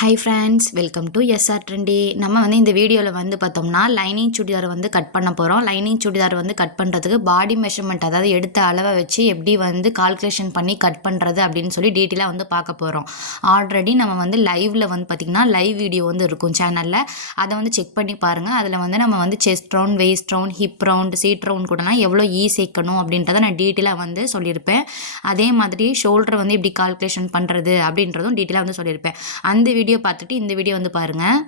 High friends, welcome to SR Trendy. நம்ம வந்து இந்த வீடியோவில் வந்து பார்த்தோம்னா லைனிங் சுடிதார் வந்து கட் பண்ண போகிறோம். லைனிங் சுடிதார் வந்து கட் பண்ணுறதுக்கு பாடி மெஷர்மெண்ட், அதாவது எடுத்த அளவை வச்சு எப்படி வந்து கால்குலேஷன் பண்ணி கட் பண்ணுறது அப்படின்னு சொல்லி டீட்டெயிலாக வந்து பார்க்க போகிறோம். ஆல்ரெடி நம்ம வந்து லைவில் வந்து பார்த்திங்கன்னா லைவ் வீடியோ வந்து இருக்கும் சேனலில், அதை வந்து செக் பண்ணி பாருங்கள். அதில் வந்து நம்ம வந்து chest round, waist round, hip round, seat round கூடலாம் எவ்வளோ சேர்க்கணும் அப்படின்றத நான் டீட்டெயிலாக வந்து சொல்லியிருப்பேன். அதே மாதிரி ஷோல்டர் வந்து எப்படி கால்குலேஷன் பண்ணுறது அப்படின்றதும் டீட்டெயிலாக வந்து சொல்லியிருப்பேன். அந்த வீடியோ பார்த்துட்டு இந்த வீடியோ வந்து பாருங்கள்.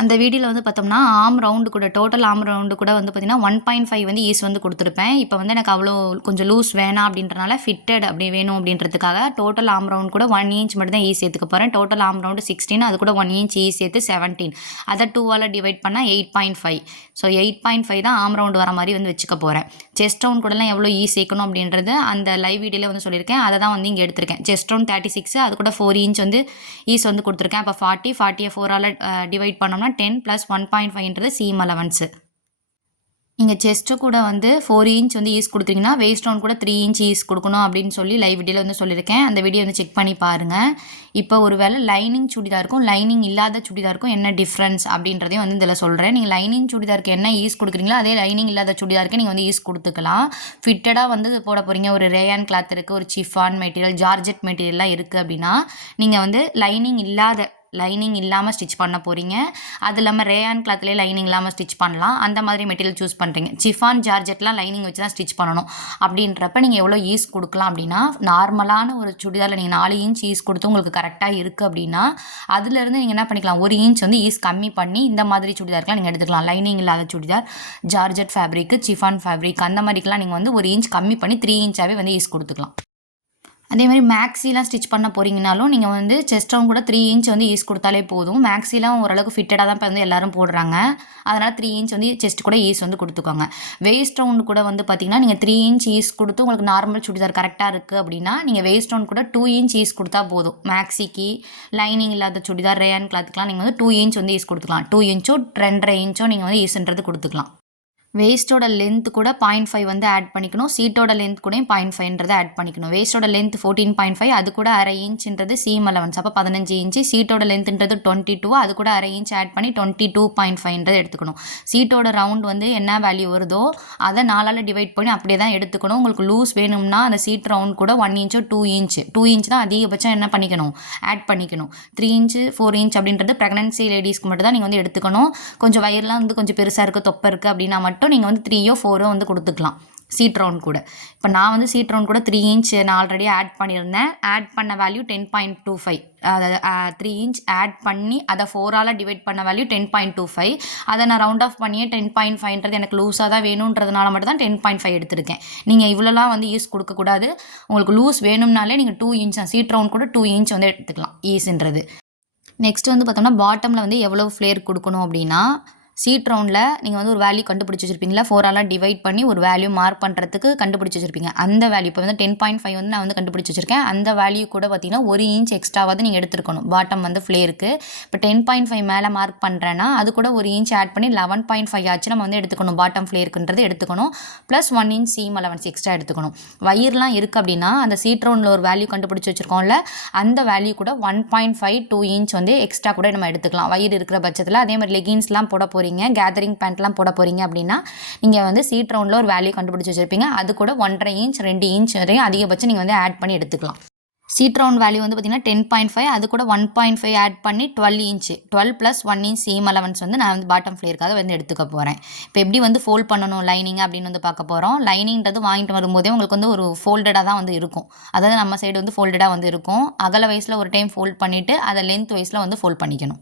அந்த வீடியோவில் வந்து பார்த்தோம்னா ஆர்ம் ரவுண்டு கூட, டோட்டல் ஆர்ம் ரவுண்டு கூட வந்து பார்த்திங்கன்னா 1.5 வந்து ஈஸ் வந்து கொடுத்துருப்பேன். இப்போ வந்து எனக்கு அவ்வளோ கொஞ்சம் லூஸ் வேணாம் அப்படின்றனால ஃபிட்டட் அப்படி வேணும் அப்படின்றதுக்காக டோட்டல் ஆர்ம் ரவுண்ட் கூட 1 இன்ச் மட்டும் தான் ஈஸ் சேர்த்துக்க போகிறேன். டோட்டல் ஆர்ம் ரவுண்டு 16, அது கூட 1 இன்ச் ஈஸ் சேர்த்து 17, அதை 2ஆல் டிவைட் பண்ணால் 8.5. ஸோ 8.5 தான் ஆர்ம் ரவுண்டு வர மாதிரி வந்து வச்சுக்க போகிறேன். செஸ்ட் ரவுண்ட் கூடலாம் எவ்வளோ ஈஸ் சேர்க்கணும் அப்படின்றது அந்த லைவ் வீடியோவில் வந்து சொல்லியிருக்கேன். அதை தான் வந்து இங்கே எடுத்திருக்கேன். செஸ்ட் ரவுண்ட் 36, அது கூட 4 இன்ச் வந்து ஈஸ் வந்து கொடுத்துருக்கேன். அப்போ 40 4ஆல் டிவைட் பண்ணோம்னா 10 + 1.5ன்றது சீம் அலவன்ஸு. நீங்கள் செஸ்ட்டு கூட வந்து 4 இன்ச் வந்து ஈஸ் கொடுத்தீங்கன்னா வெயிஸ்ட் ரவுண்ட் கூட 3 இன்ச் ஈஸ் கொடுக்கணும் அப்படின்னு சொல்லி லைவ் வீடியோவில் வந்து சொல்லியிருக்கேன். அந்த வீடியோ வந்து செக் பண்ணி பாருங்கள். இப்போ ஒரு வேளை லைனிங் சுடிதாருக்கும் லைனிங் இல்லாத சுடிதாருக்கும் என்ன டிஃப்ரென்ஸ் அப்படின்றதையும் வந்து இதில் சொல்கிறேன். நீங்கள் லைனிங் சுடிதாருக்கு என்ன ஈஸ் கொடுக்குறீங்களோ அதே லைனிங் இல்லாத சுடிதாருக்கு நீங்கள் வந்து ஈஸ் கொடுத்துக்கலாம். ஃபிட்டடாக வந்து போட போகிறீங்க, ஒரு ரேயான் கிளாத் இருக்குது, ஒரு சிஃபான் மெட்டீரியல், ஜார்ஜெட் மெட்டீரியல்லாம் இருக்குது அப்படின்னா நீங்கள் வந்து லைனிங் இல்லாமல் ஸ்டிச் பண்ண போகிறீங்க. அது இல்லாமல் ரேயான் கிளாத்லேயே லைனிங் இல்லாமல் ஸ்டிச் பண்ணலாம். அந்த மாதிரி மெட்டீரியல் சூஸ் பண்ணுறீங்க. சிஃபான் ஜார்ஜெட்லாம் லைனிங் வச்சு தான் ஸ்டிச் பண்ணணும். அப்படின்றப்ப நீங்கள் எவ்வளோ ஈஸ் கொடுக்கலாம் அப்படின்னா, நார்மலான ஒரு சுடிதாரில் நீங்கள் 4 இன்ச் ஈஸ் கொடுத்து உங்களுக்கு கரெக்டாக இருக்குது அப்படின்னா, அதுலேருந்து நீங்கள் என்ன பண்ணிக்கலாம், 1 இன்ச் வந்து ஈஸ் கம்மி பண்ணி இந்த மாதிரி சுடிதாருக்கெலாம் நீங்கள் எடுத்துக்கலாம். லைனிங் இல்லாத churidar, georgette fabric, chiffon fabric, அந்த மாதிரிக்கெலாம் நீங்கள் வந்து 1 இன்ச் கம்மி பண்ணி 3 இன்ச்சாகவே வந்து ஈஸ் கொடுத்துக்கலாம். அதேமாதிரி மேக்ஸிலாம் ஸ்டிச் பண்ண போகிறீங்கனாலும் நீங்கள் வந்து செஸ்ட் ரவுண்ட் கூட 3 இன்ச் வந்து ஈஸ் கொடுத்தாலே போதும். மேக்ஸிலாம் ஓரளவுக்கு ஃபிட்டடாக தான் இப்போ வந்து எல்லோரும் போடுறாங்க. அதனால் 3 இன்ச் வந்து செஸ்ட் கூட ஈஸ் வந்து கொடுத்துக்கோங்க. வெயிஸ்ட் ரவுண்டு கூட வந்து பார்த்திங்கன்னா நீங்கள் 3 இன்ச் ஈஸ் கொடுத்து உங்களுக்கு நார்மல் சுடிதார் கரெக்டாக இருக்குது அப்படின்னா நீங்கள் வெயிஸ்ட் ரவுண்ட் கூட 2 இன்ச் ஈஸ் கொடுத்தா போதும். மேக்ஸிக்கு லைனிங் இல்லாத சுடிதார் ரேயான் கிளாத்துக்குலாம் நீங்கள் வந்து 2 இன்ச் வந்து ஈஸ் கொடுத்துக்கலாம். 2 இன்ச்சோ 2.5 இன்ச்சோ நீங்கள் வந்து ஈஸ்ன்றது கொடுத்துக்கலாம். வேஸ்ட்டோட லென்த் கூட 0.5 வந்து ஆட் பண்ணிக்கணும். சீட்டோட லென்த் கூட 0.5ன்றதை ஆட் பண்ணிக்கணும். வேஸ்ட்டோட லென்த் 14.5, அது கூட அரை இன்ச்ன்றது சீம் அலவன்ஸ், அப்போ 15 இன்ச்சு. சீட்டோட லென்த்ன்றது 22, அது கூட அரை இன்ச் ஆட் பண்ணி 22.5ன்றது எடுத்துக்கணும். சீட்டோட ரவுண்ட் வந்து என்ன வேல்யூ வருதோ அதை 4ஆல் டிவைட் பண்ணி அப்படியே தான் எடுத்துக்கணும். உங்களுக்கு லூஸ் வேணும்னா அந்த சீட் ரவுண்ட் கூட 1 இன்ச்சோ 2 இன்ச் தான் அதிகபட்சம் என்ன பண்ணிக்கணும், ஆட் பண்ணிக்கணும். 3 இன்ச்சு 4 இன்ச் அப்படின்றது ப்ரெக்னன்சி லேடிஸ்க்கு மட்டும் தான் நீங்கள் வந்து எடுத்துக்கணும். கொஞ்சம் வயர்லாம் வந்து கொஞ்சம் பெருசாக இருக்குது, தொப்பை இருக்குது அப்படின்னா மட்டும் நீங்கள் வந்து 3யோ 4ஓ வந்து கொடுத்துக்கலாம் சீட் ரவுண்ட் கூட. இப்போ நான் வந்து சீட் ரவுண்ட் கூட 3 இன்ச் நான் ஆல்ரெடி ஆட் பண்ணியிருந்தேன். ஆட் பண்ண வேல்யூ 10.25, அதாவது 3 இன்ச் ஆட் பண்ணி அதை 4ஆல் டிவைட் பண்ண வேல்யூ 10.25. அதை நான் ரவுண்ட் ஆஃப் பண்ணியே 10.5ன்றது எனக்கு லூஸாக தான் வேணுன்றதுனால மட்டும் தான் 10.5 எடுத்திருக்கேன். நீங்கள் இவ்வளோலாம் வந்து ஈஸ் கொடுக்கக்கூடாது. உங்களுக்கு லூஸ் வேணும்னாலே நீங்கள் 2 இன்ச் சீட் ரவுண்ட் கூட 2 இன்ச் வந்து எடுத்துக்கலாம் ஈஸ்ன்றது. நெக்ஸ்ட் வந்து பார்த்தோம்னா பாட்டமில் வந்து எவ்வளோ ஃப்ளேர் கொடுக்கணும் அப்படின்னா, சீட் ரவுண்டில் நீங்கள் வந்து ஒரு வேல்யூ கண்டுபிடிச்சி வச்சுருப்பீங்களா, 4ஆல் டிவைட் பண்ணி ஒரு வேல்யூ மார்க் பண்ணுறதுக்கு கண்டுபிடிச்சி வச்சுருப்பீங்க. அந்த வேல்யூ இப்போ வந்து 10.5 வந்து நான் வந்து கண்டுபிடிச்சி வச்சுருக்கேன். அந்த வேல்யூ கூட பார்த்தீங்கன்னா 1 இன்ச் எக்ஸ்ட்ராவது நீங்கள் எடுத்துருக்கணும் பாட்டம் வந்து ஃப்ளேருக்கு. இப்போ 10.5 மேலே மார்க் பண்ணுறேன்னா அது கூட 1 இன்ச் ஆட் பண்ணி 11.5 ஆச்சு நம்ம வந்து எடுத்துக்கணும். பாட்டம் ஃப்ளேருக்குன்றது எடுத்துக்கணும். Plus 1 inch seam allowance extra எடுத்துக்கணும். வயிறுலாம் இருக்குது அப்படின்னா அந்த சீட் ரவுண்டில் ஒரு வேல்யூ கண்டுபிடிச்சி வச்சுருக்கோம்ல, அந்த வேல்யூ கூட 1.5 2 இன்ச் வந்து எக்ஸ்ட்ரா கூட நம்ம எடுத்துக்கலாம் வயிறு இருக்கிற பட்சத்தில். அதே மாதிரி லெகின்ஸ்லாம் போட போகிறீங்க, கேதரிங் பேண்ட்லாம் போட போகிறீங்க அப்படின்னா நீங்கள் வந்து சீட் ரவுண்டில் ஒரு வேல்யூ கண்டுபிடிச்சி வச்சுருப்பீங்க. அது கூட 1.5 இன்ச் 2 இன்ச் வரையும் அதிகபட்சம் நீங்கள் வந்து ஆட் பண்ணி எடுத்துக்கலாம். சீட் ரவுண்ட் வேல்யூ வந்து பார்த்திங்கன்னா 10.5, அது கூட 1.5 ஆட் பண்ணி 12 இன்ச்சு, 12 + 1 இன்ச் சீம் அலவன்ஸ் வந்து நான் வந்து பாட்டம் ஃப்ளேருக்காக வந்து எடுத்துக்க போகிறேன். இப்போ எப்படி வந்து ஃபோல்ட் பண்ணணும் லைனிங் அப்படின்னு வந்து பார்க்க போகிறோம். லைனிங்கிறது வாங்கிட்டு வரும்போதே உங்களுக்கு வந்து ஒரு ஃபோல்டடாக தான் வந்து இருக்கும். அதாவது நம்ம சைடு வந்து ஃபோல்டடாக வந்து இருக்கும். அகல வயசில் ஒரு டைம் ஃபோல்ட் பண்ணிவிட்டு அதை லென்த் வயசில் வந்து ஃபோல்ட் பண்ணிக்கணும்.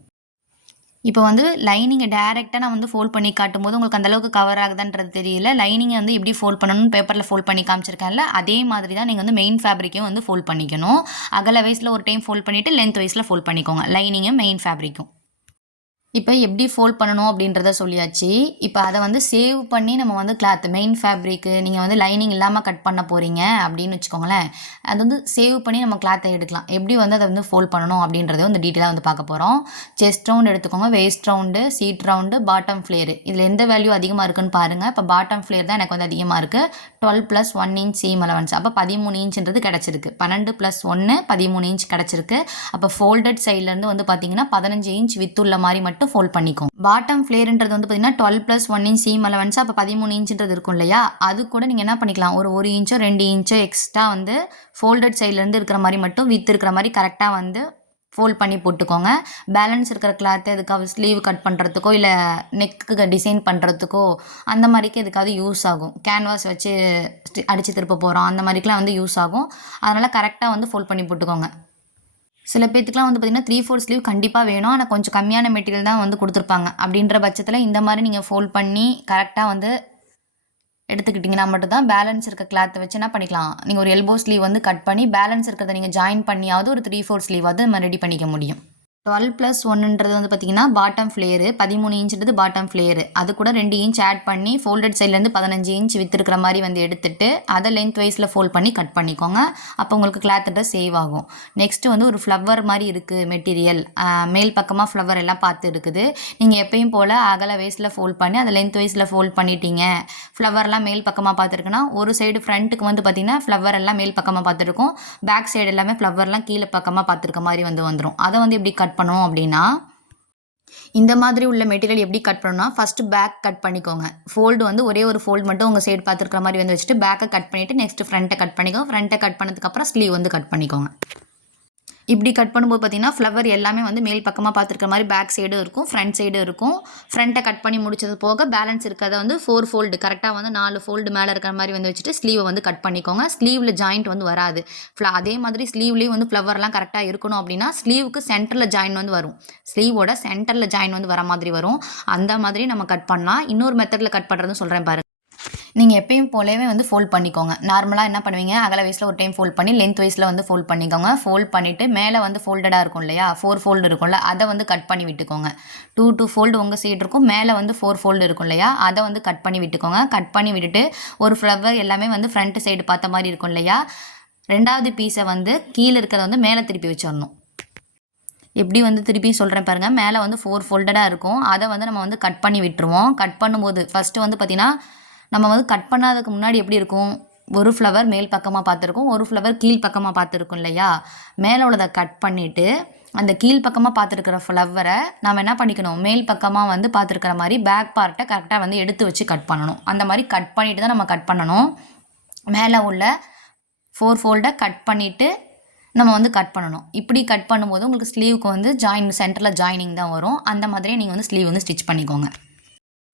இப்போ வந்து லைனிங்கை டேரெக்டாக நான் வந்து ஃபோல்ட் பண்ணி காட்டும்போது உங்களுக்கு அந்தளவுக்கு கவர் ஆகுதுன்றது தெரியல. லைனிங்கை வந்து எப்படி ஃபோல்ட் பண்ணணும்னு பேப்பரில் ஃபோல்ட் பண்ணி காமிச்சிருக்கேன்ல, அதே மாதிரி தான் நீங்கள் வந்து மெயின் ஃபேப்ரிக்கையும் வந்து ஃபோல்ட் பண்ணிக்கணும். அகல வயசில் ஒரு டைம் ஃபோல்ட் பண்ணிவிட்டு லென்த் வயசில் ஃபோல்ட் பண்ணிக்கோங்க, லைனிங்கும் மெயின் ஃபேப்ரிக்கும். இப்போ எப்படி ஃபோல்ட் பண்ணணும் அப்படின்றத சொல்லியாச்சு. இப்போ அதை வந்து சேவ் பண்ணி நம்ம வந்து கிளாத் மெயின் ஃபேப்ரிக்கு நீங்கள் வந்து லைனிங் இல்லாமல் கட் பண்ண போகிறீங்க அப்படின்னு வச்சுக்கோங்களேன். அது வந்து சேவ் பண்ணி நம்ம கிளாத்தை எடுக்கலாம். எப்படி வந்து அதை வந்து ஃபோல்ட் பண்ணணும் அப்படின்றத வந்து டீட்டெயிலாக வந்து பார்க்க போகிறோம். செஸ்ட் ரவுண்ட் எடுத்துக்கோங்க, waist round, seat round, bottom flare. இதில் எந்த வேல்யூ அதிகமாக இருக்குன்னு பாருங்கள். இப்போ பாட்டம் ஃப்ளேர் தான் எனக்கு வந்து அதிகமாக இருக்குது. 12 + 1 இன்ச் சீம் அலவன்ஸ். அப்போ 13 இன்ச்ன்றது கிடச்சிருக்கு. 12 + 1 13 இன்ச் கிடச்சிருக்கு. அப்போ ஃபோல்டட் சைட்லேருந்து வந்து பார்த்தீங்கன்னா 15 இன்ச் வித்துள்ள மாதிரி மட்டும் ஃபோல்ட் பண்ணிக்கும். பாட்டம் ஃப்ளேர்ன்றது வந்து பார்த்தீங்கன்னா 12 + 1 இன்ச் சீம் அலவன்ஸ். அப்போ 13 இன்ச்ன்றது இருக்கும் இல்லையா, அது கூட நீங்கள் என்ன பண்ணிக்கலாம், ஒரு 1 இன்ச்சோ 2 இன்ச்சோ எக்ஸ்ட்ரா வந்து ஃபோல்டட் சைட்லேருந்து இருக்கிற மாதிரி மட்டும் வித்து இருக்கிற மாதிரி கரெக்டாக வந்து ஃபோல்ட் பண்ணி போட்டுக்கோங்க. பேலன்ஸ் இருக்கிற கிளாத்தை எதுக்காவது ஸ்லீவ் கட் பண்ணுறதுக்கோ இல்லை நெக்கு டிசைன் பண்ணுறதுக்கோ அந்த மாதிரிக்கு எதுக்காவது யூஸ் ஆகும். கேன்வாஸ் வச்சு அடித்து திருப்ப போகிறோம் அந்த மாதிரிக்கெலாம் வந்து யூஸ் ஆகும். அதனால் கரெக்டாக வந்து ஃபோல்ட் பண்ணி போட்டுக்கோங்க. சில பேத்துக்குலாம் வந்து பார்த்திங்கன்னா 3/4 ஸ்லீவ் கண்டிப்பாக வேணும், ஆனால் கொஞ்சம் கம்மியான மெட்டீரியல் தான் வந்து கொடுத்துருப்பாங்க. அப்படின்ற பட்சத்தில் இந்த மாதிரி நீங்கள் ஃபோல்ட் பண்ணி கரெக்டாக வந்து எடுத்துக்கிட்டிங்கன்னா மட்டும்தான் பேலன்ஸ் இருக்க கிளாத்தை வச்சு என்ன பண்ணிக்கலாம், நீங்கள் ஒரு எல்போ ஸ்லீவ் வந்து கட் பண்ணி பேலன்ஸ் இருக்கிறத நீங்கள் ஜாயின் பண்ணியாவது ஒரு 3/4 ஸ்லீவாவது நம்ம ரெடி பண்ணிக்க முடியும். 12 + 1ன்றது வந்து பார்த்தீங்கன்னா பாட்டம் ஃப்ளேரு, 13 இன்ச்ன்றது பாட்டம் ஃப்ளேரு. அது கூட 2 இன்ச் ஆட் பண்ணி ஃபோல்டட் சைட்லேருந்து 15 இன்ச் வித்துருக்கிற மாதிரி வந்து எடுத்துட்டு அதை லென்த் வைஸில் ஃபோல்ட் பண்ணி கட் பண்ணிக்கோங்க. அப்போ உங்களுக்கு கிளாத்துட்ட சேவ் ஆகும். நெக்ஸ்ட்டு வந்து ஒரு ஃப்ளவர் மாதிரி இருக்குது மெட்டீரியல், மேல் பக்கமாக ஃப்ளவர் எல்லாம் பார்த்து இருக்குது. நீங்கள் எப்பயும் போல் அகல வைஸில் ஃபோல்ட் பண்ணி அதை லென்த் வைஸில் ஃபோல்ட் பண்ணிட்டீங்க. ஃப்ளவர்லாம் மேல் பக்கமாக பார்த்துருக்குன்னா ஒரு சைடு ஃப்ரண்ட்டுக்கு வந்து பார்த்திங்கன்னா ஃப்ளவர் எல்லாம் மேல் பக்கமாக பார்த்துருக்கும், பேக் சைடு எல்லாமே ஃப்ளவர்லாம் கீழே பக்கமாக பார்த்துருக்க மாதிரி வந்து வந்துடும். அதை வந்து எப்படி கட் பண்ணோம் அப்படின்னா, இந்த மாதிரி உள்ள மெட்டீரியல் எப்படி கட் பண்ணணும்னா, ஃபஸ்ட்டு பேக் கட் பண்ணிக்கோங்க. ஃபோல்டு வந்து ஒரே ஒரு ஃபோல்டு மட்டும் உங்கள் சைடு பார்த்துருக்கிற மாதிரி வந்து வச்சுட்டு பேக்கை கட் பண்ணிவிட்டு நெக்ஸ்ட்டு ஃப்ரண்ட்டை கட் பண்ணிக்கோங்க. ஃப்ரண்ட்டை கட் பண்ணதுக்கப்புறம் ஸ்லீவ் வந்து கட் பண்ணிக்கோங்க. இப்படி கட் பண்ணும்போது பார்த்தீங்கன்னா ஃப்ளவர் எல்லாமே வந்து மேல் பக்கமாக பார்த்துருக்க மாதிரி பேக் சைடும் இருக்கும், ஃப்ரண்ட் சைடும் இருக்கும். ஃப்ரண்ட்டை கட் பண்ணி முடிச்சது போக பேலன்ஸ் இருக்கிறத வந்து 4 ஃபோல்டு கரெக்டாக வந்து 4 ஃபோல்டு மேலே இருக்கிற மாதிரி வந்து வச்சுட்டு ஸ்லீவை வந்து கட் பண்ணிக்கோங்க. ஸ்லீவில் ஜாயிண்ட் வந்து வராது. அதே மாதிரி ஸ்லீவ்லேயும் வந்து ஃப்ளவர்லாம் கரெக்டாக இருக்கணும் அப்படின்னா ஸ்லீவுக்கு சென்டரில் ஜாயின் வந்து வரும். ஸ்லீவோட சென்டரில் ஜாயின் வந்து வர மாதிரி வரும். அந்த மாதிரி நம்ம கட் பண்ணலாம். இன்னொரு மெத்தடில் கட் பண்ணுறதுன்னு சொல்கிறேன் பாருங்கள். நீங்கள் எப்பயும் போலவே வந்து ஃபோல்ட் பண்ணிக்கோங்க. நார்மலாக என்ன பண்ணுவீங்க, அகல வைஸில் ஒரு டைம் ஃபோல்ட் பண்ணி லென்த் வைஸில் வந்து ஃபோல்ட் பண்ணிக்கோங்க. ஃபோல்ட் பண்ணிவிட்டு மேலே வந்து ஃபோல்டடாக இருக்கும் இல்லையா, 4 ஃபோல்டு இருக்கும்ல, அதை வந்து கட் பண்ணி விட்டுக்கோங்க. 2 ஃபோல்டு உங்கள் சைடு இருக்கும், மேலே வந்து 4 ஃபோல்டு இருக்கும் இல்லையா, அதை வந்து கட் பண்ணி விட்டுக்கோங்க. கட் பண்ணி விட்டுட்டு ஒரு ஃப்ளவர் எல்லாமே வந்து ஃப்ரண்ட் சைடு பார்த்த மாதிரி இருக்கும் இல்லையா, 2வது பீஸை வந்து கீழே இருக்கிறத வந்து மேலே திருப்பி வச்சிடணும். எப்படி வந்து திருப்பியும் சொல்கிறேன் பாருங்கள். மேலே வந்து 4 ஃபோல்டடாக இருக்கும், அதை வந்து நம்ம வந்து கட் பண்ணி விட்டுருவோம். கட் பண்ணும்போது ஃபஸ்ட்டு வந்து பார்த்திங்கன்னா நம்ம வந்து கட் பண்ணாததுக்கு முன்னாடி எப்படி இருக்கும், ஒரு ஃப்ளவர் மேல் பக்கமாக பார்த்துருக்கோம், ஒரு ஃப்ளவர் கீழ் பக்கமாக பார்த்துருக்கோம் இல்லையா. மேலே உள்ளதை கட் பண்ணிவிட்டு அந்த கீழ் பக்கமாக பார்த்துருக்கிற ஃப்ளவரை நம்ம என்ன பண்ணிக்கணும், மேல் பக்கமாக வந்து பார்த்துருக்கிற மாதிரி பேக் பார்ட்டை கரெக்டாக வந்து எடுத்து வச்சு கட் பண்ணணும். அந்த மாதிரி கட் பண்ணிவிட்டு தான் நம்ம கட் பண்ணணும். மேலே உள்ள 4 ஃபோல்டை கட் பண்ணிவிட்டு நம்ம வந்து கட் பண்ணணும். இப்படி கட் பண்ணும்போது உங்களுக்கு ஸ்லீவுக்கு வந்து சென்டரில் ஜாயினிங் தான் வரும். அந்த மாதிரியே நீங்கள் வந்து ஸ்லீவ் வந்து ஸ்டிச் பண்ணிக்கோங்க.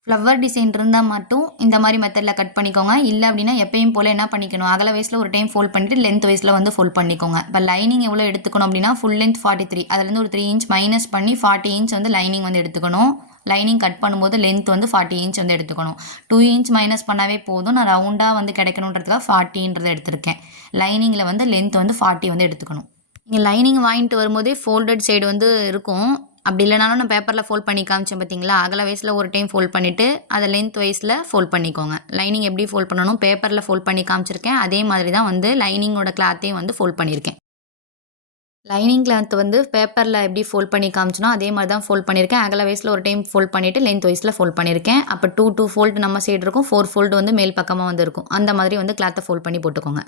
ஃப்ளவர் டிசைன் இருந்தால் மட்டும் இந்த மாதிரி மெத்தடில் கட் பண்ணிக்கோங்க. இல்லை அப்படின்னா எப்பயும் போல் என்ன பண்ணிக்கணும், அகல வைஸில் ஒரு டைம் ஃபோல்ட் பண்ணிவிட்டு லென்த் வைஸில் வந்து ஃபோல்ட் பண்ணிக்கோங்க. இப்போ லைனிங் எவ்வளோ எடுத்துக்கணும் அப்படின்னா ஃபுல் லென்த் 43, அதுலேருந்து ஒரு 3 இன்ச் மைனஸ் பண்ணி 40 இன்ச் வந்து லைனிங் வந்து எடுத்துக்கணும். லைனிங் கட் பண்ணும்போது லென்த் வந்து 40 இன்ச் வந்து எடுத்துக்கணும். 2 இன்ச் மைனஸ் பண்ணாவே போதும். நான் ரவுண்டாக வந்து கிடைக்கணுன்றதுக்காக 40ன்றதை எடுத்திருக்கேன். லைனிங்கில் வந்து லென்த் வந்து 40 வந்து எடுத்துக்கணும். நீங்கள் லைனிங் வாங்கிட்டு வரும்போதே ஃபோல்டட் சைடு வந்து இருக்கும். அப்படி இல்லைனாலும் நான் பேப்பரில் ஃபோல்ட் பண்ணி காமிச்சேன் பார்த்தீங்களா, அகல வைஸில் ஒரு டைம் ஃபோல்ட் பண்ணிவிட்டு அதை லென்த் வைஸில் ஃபோல்ட் பண்ணிக்கோங்க. லைனிங் எப்படி ஃபோல்ட் பண்ணணும் பேப்பரில் ஃபோல்ட் பண்ணி காமிச்சிருக்கேன், அதே மாதிரி தான் வந்து லைனிங்கோட கிளாத்தையும் வந்து ஃபோல்ட் பண்ணியிருக்கேன். லைனிங் கிளாத் வந்து பேப்பரில் எப்படி ஃபோல்ட் பண்ணி காமிச்சனோ அதே மாதிரி தான் ஃபோல்ட் பண்ணியிருக்கேன். அகல வைஸில் ஒரு டைம் ஃபோல்ட் பண்ணிவிட்டு லென்த் வைஸில் ஃபோல்ட் பண்ணியிருக்கேன். அப்போ 2 ஃபோல்டு நம்ம சைடு இருக்கும், 4 ஃபோல்டு வந்து மேல் பக்கமாக வந்து இருக்கும். அந்த மாதிரி வந்து கிளாத்தை ஃபோல்ட் பண்ணி போட்டுக்கோங்க.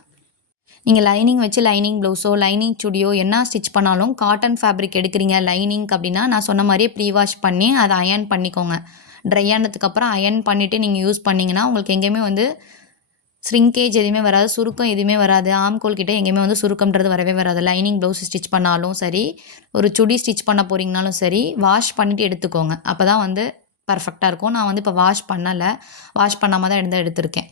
நீங்கள் லைனிங் வச்சு லைனிங் ப்ளவுஸோ லைனிங் சுடியோ என்ன ஸ்டிச் பண்ணாலும் காட்டன் ஃபேப்ரிக் எடுக்கிறீங்க லைனிங் அப்படின்னா நான் சொன்ன மாதிரியே ப்ரீ வாஷ் பண்ணி அதை அயர்ன் பண்ணிக்கோங்க. ட்ரை ஆனதுக்கப்புறம் அயர்ன் பண்ணிவிட்டு நீங்கள் யூஸ் பண்ணிங்கன்னா உங்களுக்கு எங்கேயுமே வந்து ஸ்ரிங்கேஜ் எதுவுமே வராது, சுருக்கம் எதுவுமே வராது. ஆம்கோல் கிட்டே எங்கேயுமே வந்து சுருக்கம்ன்றது வரவே வராது. லைனிங் ப்ளவுஸ் ஸ்டிச் பண்ணாலும் சரி, ஒரு சுடி ஸ்டிச் பண்ண போகிறீங்கனாலும் சரி, வாஷ் பண்ணிவிட்டு எடுத்துக்கோங்க. அப்போ தான் வந்து பர்ஃபெக்டாக இருக்கும். நான் வந்து இப்போ வாஷ் பண்ணலை, வாஷ் பண்ணாமல் தான் எடுத்திருக்கேன்.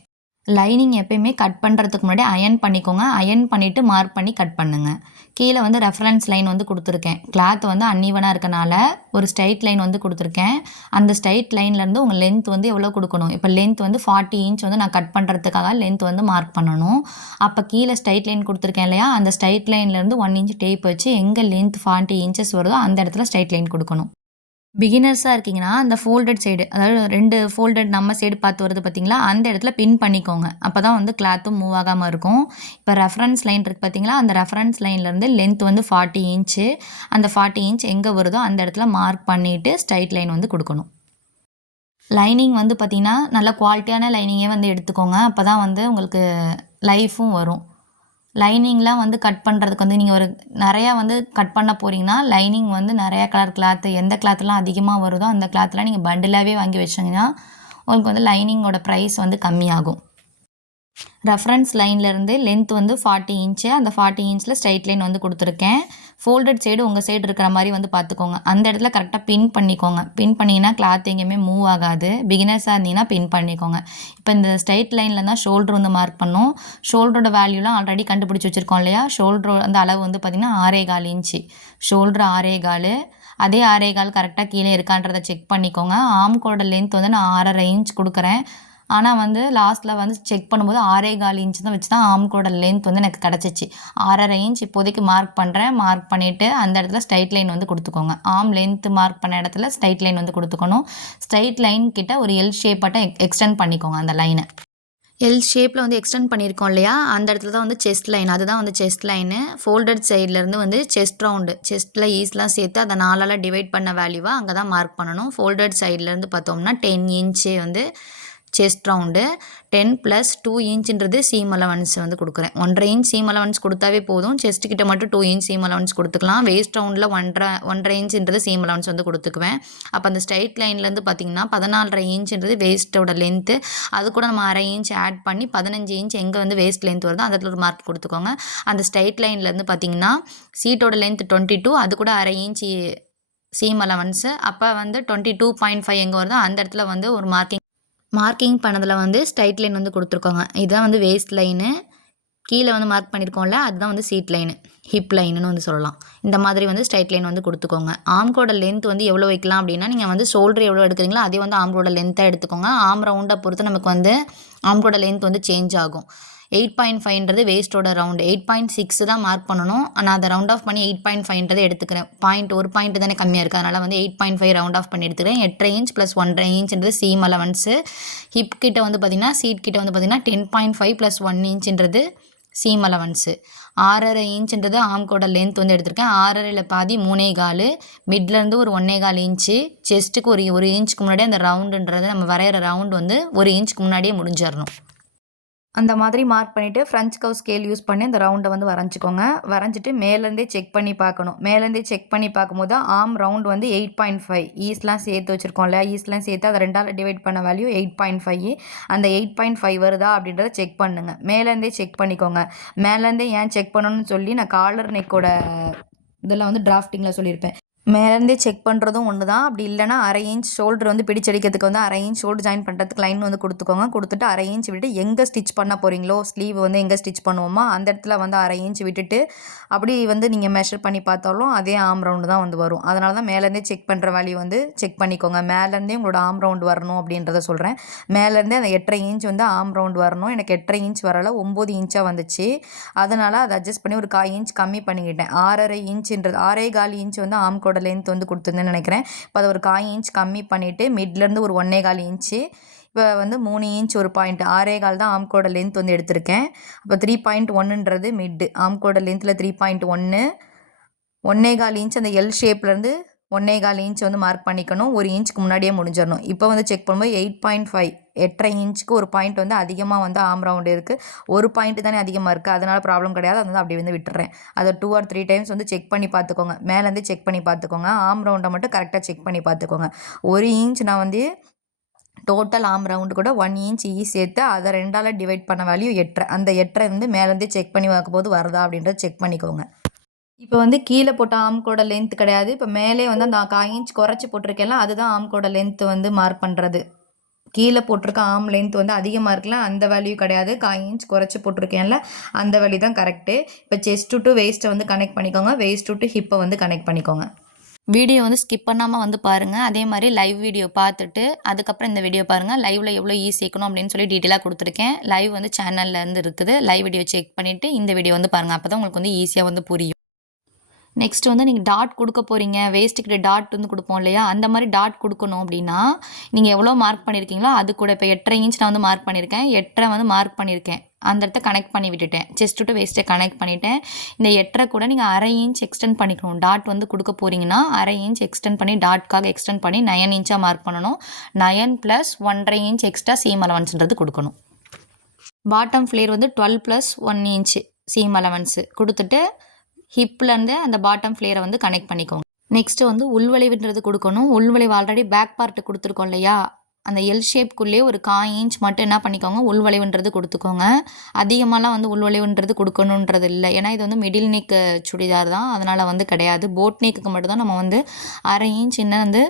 லைனிங் எப்பயுமே கட் பண்ணுறதுக்கு முன்னாடி அயர்ன் பண்ணிக்கோங்க. அயர்ன் பண்ணிவிட்டு மார்க் பண்ணி கட் பண்ணுங்கள். கீழே வந்து ரெஃபரன்ஸ் லைன் வந்து கொடுத்துருக்கேன். கிளாத் வந்து அன்ஈவனாக இருக்கனால ஒரு ஸ்ட்ரைட் லைன் வந்து கொடுத்துருக்கேன். அந்த ஸ்ட்ரைட் லைன்லேருந்து உங்கள் லென்த் வந்து எவ்வளோ கொடுக்கணும், இப்போ லென்த் வந்து 40 இன்ச் வந்து நான் கட் பண்ணுறதுக்காக லென்த் வந்து மார்க் பண்ணணும். அப்போ கீழே ஸ்ட்ரைட் லைன் கொடுத்துருக்கேன் இல்லையா, அந்த ஸ்ட்ரைட் லைன்லேருந்து 1 இன்ச் டேப் வச்சு எங்கே லென்த் 40 இன்ச்சஸ் வருதோ அந்த இடத்துல ஸ்ட்ரைட் லைன் கொடுக்கணும். பிகினர்ஸாக இருக்கீங்கன்னா அந்த ஃபோல்டட் சைடு, அதாவது 2 ஃபோல்டட் நம்ம சைடு பார்த்து வருது பார்த்தீங்களா, அந்த இடத்துல பின் பண்ணிக்கோங்க. அப்போ தான் வந்து கிளாத்தும் மூவ் ஆகாமல் இருக்கும். இப்போ ரெஃபரன்ஸ் லைன் இருக்குது பார்த்தீங்களா, அந்த ரெஃபரன்ஸ் லைன்லேருந்து லென்த் வந்து 40 இன்ச்சு. அந்த 40 இன்ச் எங்கே வருதோ அந்த இடத்துல மார்க் பண்ணிவிட்டு ஸ்ட்ரைட் லைன் வந்து கொடுக்கணும். லைனிங் வந்து பார்த்திங்கன்னா நல்ல குவாலிட்டியான லைனிங்கே வந்து எடுத்துக்கோங்க. அப்போ தான் வந்து உங்களுக்கு லைஃபும் வரும். லைனிங்லாம் வந்து கட் பண்ணுறதுக்கு வந்து நீங்கள் நிறையா வந்து கட் பண்ண போகிறீங்கன்னா, லைனிங் வந்து நிறையா கலர் கிளாத்து, எந்த கிளாத்லாம் அதிகமாக வருதோ அந்த கிளாத்லாம் நீங்கள் பண்டிலாகவே வாங்கி வச்சிங்கன்னா உங்களுக்கு வந்து லைனிங்கோட ப்ரைஸ் வந்து கம்மியாகும். ரெஃபரன்ஸ் லைன்லேருந்து லென்த் வந்து 40 இன்ச்சு. அந்த 40 இன்ச்சில் ஸ்ட்ரைட் லைன் வந்து கொடுத்துருக்கேன். ஃபோல்டட் சைடு உங்கள் சைடு இருக்கிற மாதிரி வந்து பார்த்துக்கோங்க. அந்த இடத்துல கரெக்டாக பின் பண்ணிக்கோங்க. பின் பண்ணிங்கன்னா கிளாத் எங்கேயுமே மூவ் ஆகாது. பிகினர்ஸாக இருந்தீங்கன்னா பின் பண்ணிக்கோங்க. இப்போ இந்த ஸ்ட்ரைட் லைனில் தான் ஷோல்டர் வந்து மார்க் பண்ணோம். ஷோல்டரோட வேல்யூலாம் ஆல்ரெடி கண்டுபிடிச்சி வச்சுருக்கோம் இல்லையா. ஷோல்டர் அந்த அளவு வந்து பார்த்திங்கன்னா 6.25 இன்ச்சு. ஷோல்டர் 6.25. அதே 6.25 கரெக்டாக கீழே இருக்கான்றதை செக் பண்ணிக்கோங்க. ஆம்கோட லென்த் வந்து நான் 6.5 இன்ச் கொடுக்குறேன். ஆனால் வந்து லாஸ்ட்டில் வந்து செக் பண்ணும்போது 6.25 இன்ச் தான் வச்சு தான் ஆம்கோட லென்த் வந்து எனக்கு கிடச்சிச்சு. 6.5 இன்ச் இப்போதைக்கு மார்க் பண்ணுறேன். மார்க் பண்ணிவிட்டு அந்த இடத்துல ஸ்ட்ரைட் லைன் வந்து கொடுத்துக்கோங்க. ஆம் லென்த்து மார்க் பண்ண இடத்துல ஸ்ட்ரைட் லைன் வந்து கொடுத்துக்கணும். ஸ்ட்ரைட் லைன் கிட்ட ஒரு எல் ஷேப்பாட்டம் எக்ஸ்டெண்ட் பண்ணிக்கோங்க அந்த லைனை. எல் ஷேப்பில் வந்து எக்ஸ்டெண்ட் பண்ணியிருக்கோம் இல்லையா, அந்த இடத்துல தான் வந்து செஸ்ட் லைன். அதுதான் வந்து செஸ்ட் லைனு. ஃபோல்டட் சைட்லேருந்து வந்து செஸ்ட் ரவுண்டு, செஸ்ட்டில் ஈஸ்லாம் சேர்த்து அதை 4ஆல் டிவைட் பண்ண வேல்யூவாக அங்கே தான் மார்க் பண்ணணும். ஃபோல்டட் சைட்லேருந்து பார்த்தோம்னா 10 இன்ச்சு வந்து செஸ்ட் ரவுண்டு. 10 + 2 இன்ச்சுன்றது சீம் அலவன்ஸ் வந்து கொடுக்குறேன். 1.5 இன்ச் சீம் அலவன்ஸ் கொடுத்தாவே போதும். செஸ்ட்டுக்கிட்ட மட்டும் 2 இன்ச் சீம் அலவன்ஸ் கொடுத்துக்கலாம். வேஸ்ட் ரவுண்டில் 1.5 இன்ச்சுன்றது சீம் அலவன்ஸ் வந்து கொடுத்துக்குவேன். அப்போ அந்த ஸ்ட்ரைட் லைன்லேருந்து பார்த்திங்கன்னா 14.5 இன்ச்சுன்றது வேஸ்ட்டோட லென்த்து. அது கூட நம்ம 1/2 இன்ச் ஆட் பண்ணி 15 இன்ச் எங்கே வந்து வேஸ்ட் லென்த் வருதோ அந்த இடத்துல ஒரு மார்க் கொடுத்துக்கோங்க. அந்த ஸ்ட்ரைட் லைன்லேருந்து பார்த்திங்கன்னா சீட்டோட லென்த் 22, அது கூட 1/2 இன்ச்சு சீம் அலவன்ஸு. அப்போ வந்து 22.5 எங்கே வருதோ அந்த இடத்துல வந்து ஒரு மார்க்கிங் பண்ணதில் வந்து ஸ்ட்ரைட் லைன் வந்து கொடுத்துருக்கோங்க. இதுதான் வந்து வேஸ்ட் லைனு. கீழே வந்து மார்க் பண்ணியிருக்கோம்ல, அதுதான் வந்து சீட் லைனு, ஹிப் லைனுன்னு வந்து சொல்லலாம். இந்த மாதிரி வந்து ஸ்ட்ரைட் லைன் வந்து கொடுத்துக்கோங்க. ஆம்கோட லென்த் வந்து எவ்வளோ வைக்கலாம் அப்படின்னா, நீங்கள் வந்து ஷோல்டர் எவ்வளோ எடுக்கிறீங்களோ அதே வந்து ஆம்கோட லென்த்தாக எடுத்துக்கோங்க. ஆம் ரவுண்டை பொறுத்து நமக்கு வந்து ஆம்கோட லென்த் வந்து சேஞ்ச் ஆகும். 8.5ன்றது வேஸ்ட்டோட ரவுண்டு. 8.6 தான் மார்க் பண்ணணும். நான் அதை ரவுண்ட் ஆஃப் பண்ணி 8.5ன்றதை எடுத்துக்கிறேன். ஒரு பாயிண்ட் தானே கம்மியாக இருக்குது, அதனால் வந்து 8.5 ரவுண்ட் ஆஃப் பண்ணி எடுத்துக்கிறேன். 8.5 இன்ச் + 1.5 இன்ச்ன்றது சீம் அலவன்ஸு. ஹிப் கிட்ட வந்து பார்த்திங்கன்னா சீட் கிட்ட வந்து பார்த்திங்கன்னா 10.5 + 1 இன்ச்ன்றது சீம் அலவன்ஸு. 6.5 இன்ச்ன்றது ஆம்கோட லென்த் வந்து எடுத்திருக்கேன். 6.5ல் பாதி 3.25. மிட்லேருந்து ஒரு 1.25 இன்ச்சு. செஸ்ட்டுக்கு ஒரு இன்ச்சுக்கு முன்னாடியே அந்த ரவுண்டுன்றது நம்ம வரைகிற ரவுண்டு வந்து 1 இன்ச்சுக்கு முன்னாடியே முடிஞ்சிடணும். அந்த மாதிரி மார்க் பண்ணிவிட்டு ஃப்ரெஞ்ச் கர்வ் ஸ்கேல் யூஸ் பண்ணி அந்த ரவுண்டை வந்து வரைஞ்சிக்கோங்க. வரைஞ்சிட்டு மேலேருந்தே செக் பண்ணி பார்க்கணும். மேலேருந்தே செக் பண்ணி பார்க்கும்போது ஆம் ரவுண்ட் வந்து 8.5. ஈஸ்லாம் சேர்த்து வச்சுருக்கோம்ல, ஈஸ்லாம் சேர்த்து அதை 2ஆல் டிவைட் பண்ண வேல்யூ 8.5. அந்த 8.5 வருதா அப்படின்றத செக் பண்ணுங்கள். மேலேருந்தே செக் பண்ணிக்கோங்க. மேலேருந்தே ஏன் செக் பண்ணணும்னு சொல்லி நான் காலர் நெக்கோட இதெல்லாம் வந்து டிராஃப்டிங்கில் சொல்லியிருப்பேன். மேலேருந்தே செக் பண்ணுறதும் ஒன்று தான். அப்படி இல்லைனா 1/2 இன்ச் ஷோல்டர் வந்து பிடிச்சடிக்கிறதுக்கு வந்து 1/2 இன்ச் ஷோல்டர் ஜாயின் பண்ணுறதுக்கு லைன் வந்து கொடுத்துக்கோங்க. கொடுத்துட்டு 1/2 இன்ச் விட்டு எங்கே ஸ்டிச் பண்ண போகிறீங்களோ, ஸ்லீவ் வந்து எங்கே ஸ்டிச் பண்ணுவோமோ அந்த இடத்துல வந்து 1/2 இன்ச் விட்டுட்டு அப்படி வந்து நீங்கள் மெஷர் பண்ணி பார்த்தாலும் அதே ஆம் ரவுண்டு தான் வந்து வரும். அதனால தான் மேலேருந்தே செக் பண்ணுற வேல்யூ வந்து செக் பண்ணிக்கோங்க. மேலேருந்தே உங்களோட ஆம் ரவுண்டு வரணும் அப்படின்றத சொல்கிறேன். மேலேருந்தே அந்த 8.5 இன்ச் வந்து ஆம் ரவுண்டு வரணும். எனக்கு 8.5 இன்ச் வரலை, 9 இன்ச்சாக வந்துச்சு. அதனால் அதை அட்ஜஸ்ட் பண்ணி ஒரு 1/4 இன்ச் கம்மி பண்ணிக்கிட்டேன். 6.5 இன்ச்சுன்றது 6.25 இன்ச் வந்து ஆம்கோட லென்த் வந்து கொடுத்துருந்தேன்னு நினைக்கிறேன். இப்போ அதை ஒரு 1/4 இன்ச் கம்மி பண்ணிவிட்டு மிட்லேருந்து ஒரு 1.25 இன்ச்சு. இப்போ வந்து 3 இன்ச் ஒரு பாயிண்ட். 6.25 தான் ஆம்கோட லென்த் வந்து எடுத்திருக்கேன். அப்போ 3.1ன்றது மிட்டு. ஆம்கோட லென்த்தில் 3.1. 1.25 இன்ச் அந்த எல் ஷேப்லேருந்து 1.25 இன்ச் வந்து மார்க் பண்ணிக்கணும். 1 இன்ச்சுக்கு முன்னாடியே முடிஞ்சிடணும். இப்போ வந்து செக் பண்ணும்போது 8.5, 8.5 இன்ச்சுக்கு ஒரு பாயிண்ட் வந்து அதிகமாக வந்து ஆம் ரவுண்டு இருக்குது. ஒரு பாயிண்ட் தானே அதிகமாக இருக்குது, அதனால் ப்ராப்ளம் கிடையாது. அது வந்து அப்படி வந்து விட்டுறேன். அதை 2 or 3 டைம்ஸ் வந்து செக் பண்ணி பார்த்துக்கோங்க. மேலேருந்து செக் பண்ணி பார்த்துக்கோங்க. ஆம் ரவுண்டை மட்டும் கரெக்டாக செக் பண்ணி பார்த்துக்கோங்க. 1 இன்ச் நான் வந்து டோட்டல் ஆம் ரவுண்டு கூட 1 இன்ச் சேர்த்து அதை 2ஆல் டிவைட் பண்ண வேல்யூ 8.5. அந்த 8.5 வந்து மேலேருந்தே செக் பண்ணி பார்க்கும்போது வருதா அப்படின்றத செக் பண்ணிக்கோங்க. இப்போ வந்து கீழே போட்ட ஆம்கோட லென்த் கிடையாது. இப்போ மேலே வந்து அந்த 1/4 இன்ச் குறைச்சி போட்டிருக்கேன்ல, அதுதான் ஆம்கோட லென்த் வந்து மார்க் பண்ணுறது. கீழே போட்டிருக்க ஆம் லென்த் வந்து அதிகமாக இருக்குல்ல, அந்த வேல்யூ கிடையாது. 1/4 இன்ச் குறைச்சி போட்டிருக்கேன்ல, அந்த வேல்யூ தான் கரெக்டு. இப்போ செஸ்ட் டு வேஸ்ட்டை வந்து கனெக்ட் பண்ணிக்கோங்க. வேஸ்ட் டு ஹிப்பை வந்து கனெக்ட் பண்ணிக்கோங்க. வீடியோ வந்து ஸ்கிப் பண்ணாமல் வந்து பாருங்கள். அதே மாதிரி லைவ் வீடியோ பார்த்துட்டு அதுக்கப்புறம் இந்த வீடியோ பாருங்கள். லைவில் எவ்வளோ சேர்க்கணும் அப்படின்னு சொல்லி டீட்டெயிலாக கொடுத்துருக்கேன். லைவ் வந்து சேனலில் இருந்து இருக்குது. லைவ் வீடியோ செக் பண்ணிவிட்டு இந்த வீடியோ வந்து பாருங்கள். அப்போ தான் உங்களுக்கு வந்து ஈஸியாக வந்து புரியும். நெக்ஸ்ட் வந்து நீங்கள் டாட் கொடுக்க போகிறீங்க, வேஸ்ட்டுக்கிட்ட டாட் வந்து கொடுப்போம் இல்லையா, அந்த மாதிரி டாட் கொடுக்கணும் அப்படின்னா நீங்கள் எவ்வளோ மார்க் பண்ணியிருக்கீங்களோ அது கூட இப்போ 8.5 இன்ச் நான் வந்து மார்க் பண்ணியிருக்கேன், 8.5 வந்து மார்க் பண்ணியிருக்கேன், அந்த இடத்த கனெக்ட் பண்ணி விட்டுட்டேன், செஸ்ட் டு வேஸ்ட்டை கனெக்ட் பண்ணிவிட்டேன். இந்த 8.5 கூட நீங்கள் 1/2 இன்ச் எக்ஸ்டெண்ட் பண்ணிக்கணும். டாட் வந்து கொடுக்க போகிறீங்கன்னா 1/2 இன்ச் எக்ஸ்டெண்ட் பண்ணி டாட்காக எக்ஸ்டெண்ட் பண்ணி 9 இன்ச்சாக மார்க் பண்ணணும். 9 + 1/2 இன்ச் எக்ஸ்ட்ரா சீம் அலவன்ஸ்ன்றது கொடுக்கணும். பாட்டம் ஃப்ளேர் வந்து 12 + 1 இன்ச் சீம் அலவன்ஸு கொடுத்துட்டு ஹிப்லேருந்து அந்த பாட்டம் ஃப்ளேரை வந்து கனெக்ட் பண்ணிக்கோங்க. நெக்ஸ்ட்டு வந்து உள்வளைவுன்றது கொடுக்கணும். உள்வளைவு ஆல்ரெடி பேக் பார்ட்டு கொடுத்துருக்கோம் இல்லையா, அந்த எல் ஷேப்க்குள்ளே ஒரு 1/4 இன்ச் மட்டும் என்ன பண்ணிக்கோங்க, உள்வளைவுன்றது கொடுத்துக்கோங்க. அதிகமாகலாம் வந்து உள்வளைவுன்றது கொடுக்கணுன்றது இல்லை, ஏன்னா இது வந்து மிடில் நெக் சுடிதார் தான், அதனால் வந்து கிடையாது. போட் நெக்குக்கு மட்டும் தான் நம்ம வந்து 1/2 இன்ச் இன்னும் வந்து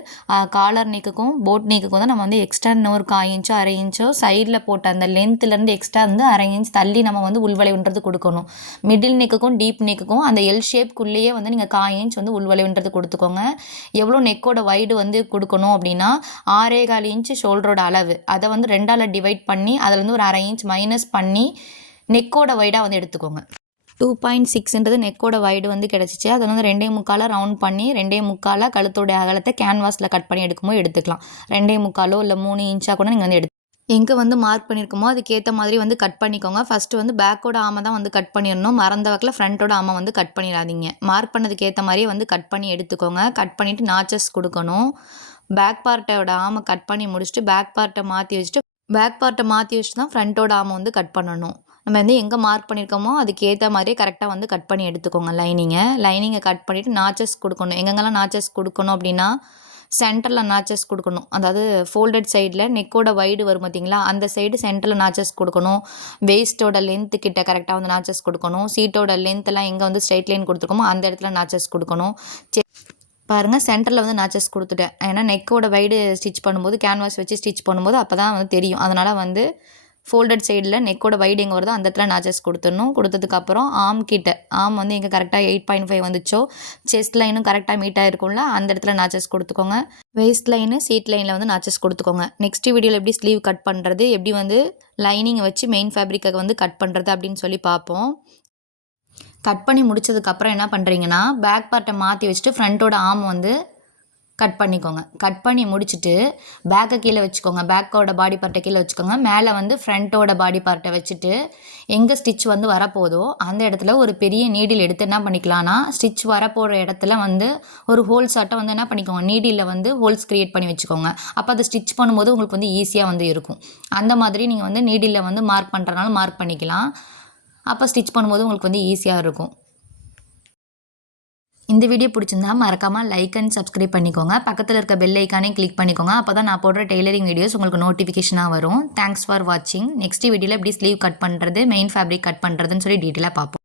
காலர் நெக்குக்கும் போட் நெக்குக்கும் தான் நம்ம வந்து எக்ஸ்ட்ரா இன்னும் ஒரு 1/4 இன்ச்சோ 1/2 இன்ச்சோ சைடில் போட்ட அந்த லென்த்துலேருந்து எக்ஸ்ட்ரா வந்து 1/2 இன்ச் தள்ளி நம்ம வந்து உள்வளைவுன்றது கொடுக்கணும். மிடில் நெக்குக்கும் டீப் நெக்குக்கும் அந்த எல் ஷேப்க்குள்ளேயே வந்து நீங்கள் 1/4 இன்ச் வந்து உள்வளைவுன்றது கொடுத்துக்கோங்க. எவ்வளோ நெக்கோட வைடு வந்து கொடுக்கணும் அப்படின்னா 6.25 இன்ச் ஷோல்டரோட அளவு, அதை வந்து 2ஆல் டிவைட் பண்ணி அதில் வந்து ஒரு 1/2 இன்ச் மைனஸ் பண்ணி நெக்கோட வைடாக வந்து எடுத்துக்கோங்க. 2.6ன்றது நெக்கோட வைடு வந்து கிடச்சிச்சு. அதை வந்து 2.25 ரவுண்ட் பண்ணி 2.25 கழுத்தோடைய அகலத்தை கேன்வாஸில் கட் பண்ணி எடுக்கும்போது எடுத்துக்கலாம். 2.25 இல்லை 3 இன்ச்சாக கூட நீங்கள் வந்து எங்கே வந்து மார்க் பண்ணியிருக்கோமோ அதுக்கேற்ற மாதிரி வந்து கட் பண்ணிக்கோங்க. ஃபஸ்ட்டு வந்து பேக்கோட ஆமை தான் வந்து கட் பண்ணிடணும், மறந்த வாக்கில் ஃப்ரண்ட்டோட ஆமை வந்து கட் பண்ணிடாதீங்க. மார்க் பண்ணதுக்கு ஏற்ற மாதிரியே வந்து கட் பண்ணி எடுத்துக்கோங்க. கட் பண்ணிவிட்டு நாச்சஸ் கொடுக்கணும். பேக் பார்ட்டோட ஆமை கட் பண்ணி முடிச்சுட்டு பேக் பார்ட்டை மாற்றி வச்சுட்டு தான் ஃப்ரண்ட்டோட ஆமை வந்து கட் பண்ணணும். நம்ம வந்து எங்கே மார்க் பண்ணியிருக்கோமோ அதுக்கு ஏற்ற மாதிரியே கரெக்டாக வந்து கட் பண்ணி எடுத்துக்கோங்க. லைனிங்கை கட் பண்ணிவிட்டு நாச்சஸ் கொடுக்கணும். எங்கெங்கெல்லாம் நாச்சஸ் கொடுக்கணும் அப்படின்னா சென்டரில் நாச்சஸ் கொடுக்கணும், அதாவது ஃபோல்டட் சைடில் நெக்கோட வைடு வரும் பார்த்தீங்களா, அந்த சைடு சென்டரில் நாச்சஸ் கொடுக்கணும். வேஸ்ட்டோட லென்த்து கிட்ட கரெக்டாக வந்து நாச்சஸ் கொடுக்கணும். சீட்டோட லென்த்தெல்லாம் எங்கே வந்து ஸ்ட்ரைட் லைன் கொடுத்துருக்கோமோ அந்த இடத்துல நாச்சஸ் கொடுக்கணும். பாருங்கள், சென்டரில் வந்து நாச்சஸ் கொடுத்துட்டேன், ஏன்னா நெக்கோட வைடு ஸ்டிச் பண்ணும்போது கேன்வாஸ் வச்சு ஸ்டிச் பண்ணும்போது அப்போ தான் வந்து தெரியும். அதனால் வந்து ஃபோல்டட் சைடில் நெக்கோட வைடு எங்கே வருதோ அந்த இடத்துல நாச்சஸ் கொடுத்துடணும். கொடுத்ததுக்கப்புறம் ஆம் வந்து எங்கே கரெக்டாக 8.5 வந்துச்சோ, செஸ்ட் லைனும் கரெக்டாக மீட்டாக இருக்கும்ல அந்த இடத்துல நாச்சஸ் கொடுத்துக்கோங்க. வேஸ்ட் லைனு சீட் லைனில் வந்து நாச்சஸ் கொடுத்துக்கோங்க. நெக்ஸ்ட் வீடியோவில் எப்படி ஸ்லீவ் கட் பண்ணுறது, எப்படி வந்து லைனிங்கை வச்சு மெயின் ஃபேப்ரிக்கை வந்து கட் பண்ணுறது அப்படின்னு சொல்லி பார்ப்போம். கட் பண்ணி முடிச்சதுக்கப்புறம் என்ன பண்ணுறீங்கன்னா பேக் பார்ட்டை மாற்றி வச்சுட்டு ஃப்ரண்ட்டோட ஆம் வந்து கட் பண்ணிக்கோங்க. கட் பண்ணி முடிச்சுட்டு பேக்கை கீழே வச்சுக்கோங்க, பேக்கோட பாடி பார்ட்டை கீழே வச்சுக்கோங்க. மேலே வந்து ஃப்ரண்ட்டோட பாடி பார்ட்டை வச்சுட்டு எங்கே ஸ்டிச் வந்து வரப்போதோ அந்த இடத்துல ஒரு பெரிய நீடில் எடுத்து என்ன பண்ணிக்கலாம்னா ஸ்டிச் வரப்போகிற இடத்துல வந்து ஒரு ஹோல்ஸ் ஆட்டம் வந்து என்ன பண்ணிக்கோங்க, நீடில் வந்து ஹோல்ஸ் க்ரியேட் பண்ணி வச்சுக்கோங்க. அப்போ அதை ஸ்டிச் பண்ணும்போது உங்களுக்கு வந்து ஈஸியாக வந்து இருக்கும். அந்த மாதிரி நீங்கள் வந்து நீடில் வந்து மார்க் பண்ணுறதுனால மார்க் பண்ணிக்கலாம். அப்போ ஸ்டிச் பண்ணும்போது உங்களுக்கு வந்து ஈஸியாக இருக்கும். இந்த வீடியோ பிடிச்சிருந்தா மறக்காமல் லைக் அண்ட் சப்ஸ்கிரைப் பண்ணிக்கோங்க. பக்கத்தில் இருக்க பெல் ஐக்கானே கிளிக் பண்ணிக்கோங்க. அப்போ தான் நான் போடுற டெய்லரிங் வீடியோஸ் உங்களுக்கு நோட்டிஃபிகேஷனாக வரும். தேங்க்ஸ் ஃபார் வாட்சிங். நெக்ஸ்ட் வீடியோவில் எப்படி ஸ்லீவ் கட் பண்ணுறது, மெயின் ஃபேப்ரிக் கட் பண்ணுறதுன்னு சொல்லி டீட்டெயிலாக பார்ப்போம்.